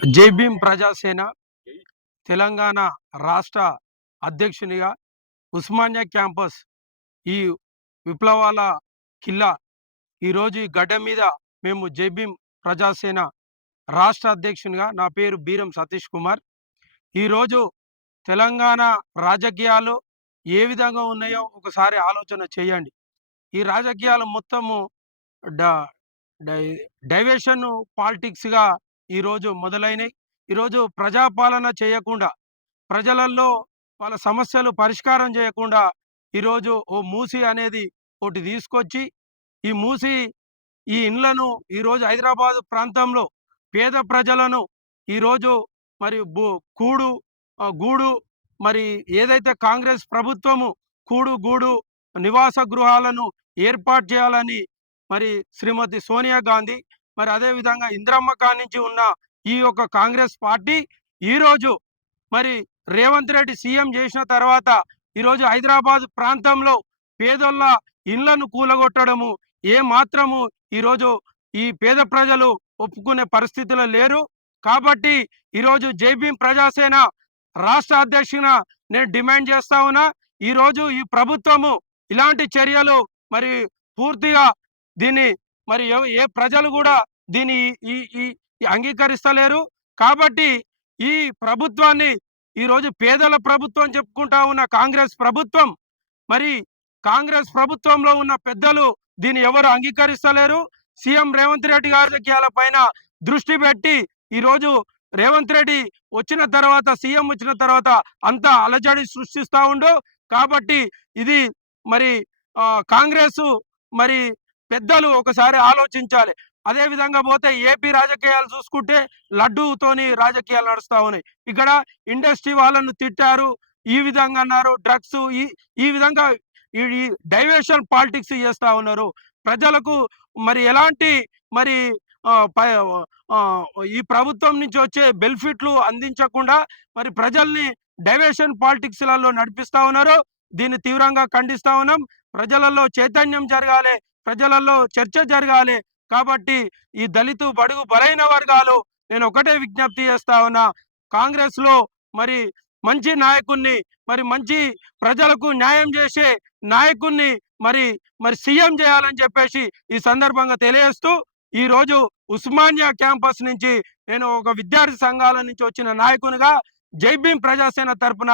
జై భీమ్ ప్రజాసేన తెలంగాణ రాష్ట్ర అధ్యక్షునిగా ఉస్మానియా క్యాంపస్ ఈ విప్లవాల కిల్లా ఈరోజు ఈ గడ్డ మీద మేము జై భీమ్ ప్రజాసేన రాష్ట్ర అధ్యక్షునిగా నా పేరు బీరం సతీష్ కుమార్. ఈరోజు తెలంగాణ రాజకీయాలు ఏ విధంగా ఉన్నాయో ఒకసారి ఆలోచన చేయండి. ఈ రాజకీయాలు మొత్తము డైవేషన్ పాలిటిక్స్గా ఈరోజు మొదలైనవి ఈరోజు ప్రజాపాలన చేయకుండా ప్రజలల్లో వాళ్ళ సమస్యలు పరిష్కారం చేయకుండా ఈరోజు ఓ మూసి అనేది ఒకటి తీసుకొచ్చి ఈ మూసి ఈ ఇండ్లను ఈరోజు హైదరాబాదు ప్రాంతంలో పేద ప్రజలను ఈరోజు మరి బూ కూడు గూడు మరి ఏదైతే కాంగ్రెస్ ప్రభుత్వము కూడు గూడు నివాస గృహాలను ఏర్పాటు చేయాలని మరి శ్రీమతి సోనియా గాంధీ మరి అదేవిధంగా ఇంద్రమ్మ కానించి ఉన్న ఈ యొక్క కాంగ్రెస్ పార్టీ ఈరోజు మరి రేవంత్ రెడ్డి సీఎం చేసిన తర్వాత ఈరోజు హైదరాబాద్ ప్రాంతంలో పేదోళ్ళ ఇళ్ళను కూలగొట్టడము ఏ మాత్రము ఈరోజు ఈ పేద ప్రజలు ఒప్పుకునే పరిస్థితిలో లేరు. కాబట్టి ఈరోజు జై ప్రజాసేన రాష్ట్ర అధ్యక్షున నేను డిమాండ్ చేస్తా ఉన్నా ఈరోజు ఈ ప్రభుత్వము ఇలాంటి చర్యలు మరి పూర్తిగా దీన్ని మరి ఏ ప్రజలు కూడా దీన్ని ఈ ఈ అంగీకరిస్తలేరు. కాబట్టి ఈ ప్రభుత్వాన్ని ఈరోజు పేదల ప్రభుత్వం చెప్పుకుంటా ఉన్న కాంగ్రెస్ ప్రభుత్వం మరి కాంగ్రెస్ ప్రభుత్వంలో ఉన్న పెద్దలు దీన్ని ఎవరు అంగీకరిస్తలేరు. సీఎం రేవంత్ రెడ్డి గారి రాజకీయాల పైన దృష్టి పెట్టి ఈరోజు రేవంత్ రెడ్డి వచ్చిన తర్వాత సీఎం వచ్చిన తర్వాత అంతా అలజడి సృష్టిస్తూ ఉండు. కాబట్టి ఇది మరి ఆ, కాంగ్రెస్ మరి పెద్దలు ఒకసారి ఆలోచించాలి. అదే విధంగా పోతే ఏపీ రాజకీయాలు చూసుకుంటే లడ్డూతోని రాజకీయాలు నడుస్తూ ఉన్నాయి. ఇక్కడ ఇండస్ట్రీ వాళ్ళను తిట్టారు ఈ విధంగా అన్నారు డ్రగ్స్ ఈ ఈ విధంగా ఈ డైవర్షన్ పాలిటిక్స్ చేస్తా ఉన్నారు. ప్రజలకు మరి ఎలాంటి మరి ఈ ప్రభుత్వం నుంచి వచ్చే బెనిఫిట్లు అందించకుండా మరి ప్రజల్ని డైవర్షన్ పాలిటిక్స్లలో నడిపిస్తా ఉన్నారు. దీన్ని తీవ్రంగా ఖండిస్తా ఉన్నాం. ప్రజలలో చైతన్యం జరగాలి. ప్రజలలో చర్చ జరగాలి. కాబట్టి ఈ దళితు బడుగు బలైన వర్గాలు నేను ఒకటే విజ్ఞప్తి చేస్తా ఉన్నా. కాంగ్రెస్లో మరి మంచి నాయకుణ్ణి మరి మంచి ప్రజలకు న్యాయం చేసే నాయకుణ్ణి మరి మరి సీఎం చేయాలని చెప్పేసి ఈ సందర్భంగా తెలియజేస్తూ ఈ రోజు ఉస్మానియా క్యాంపస్ నుంచి నేను ఒక విద్యార్థి సంఘాల నుంచి వచ్చిన నాయకునిగా జై భీమ్ ప్రజాసేన తరపున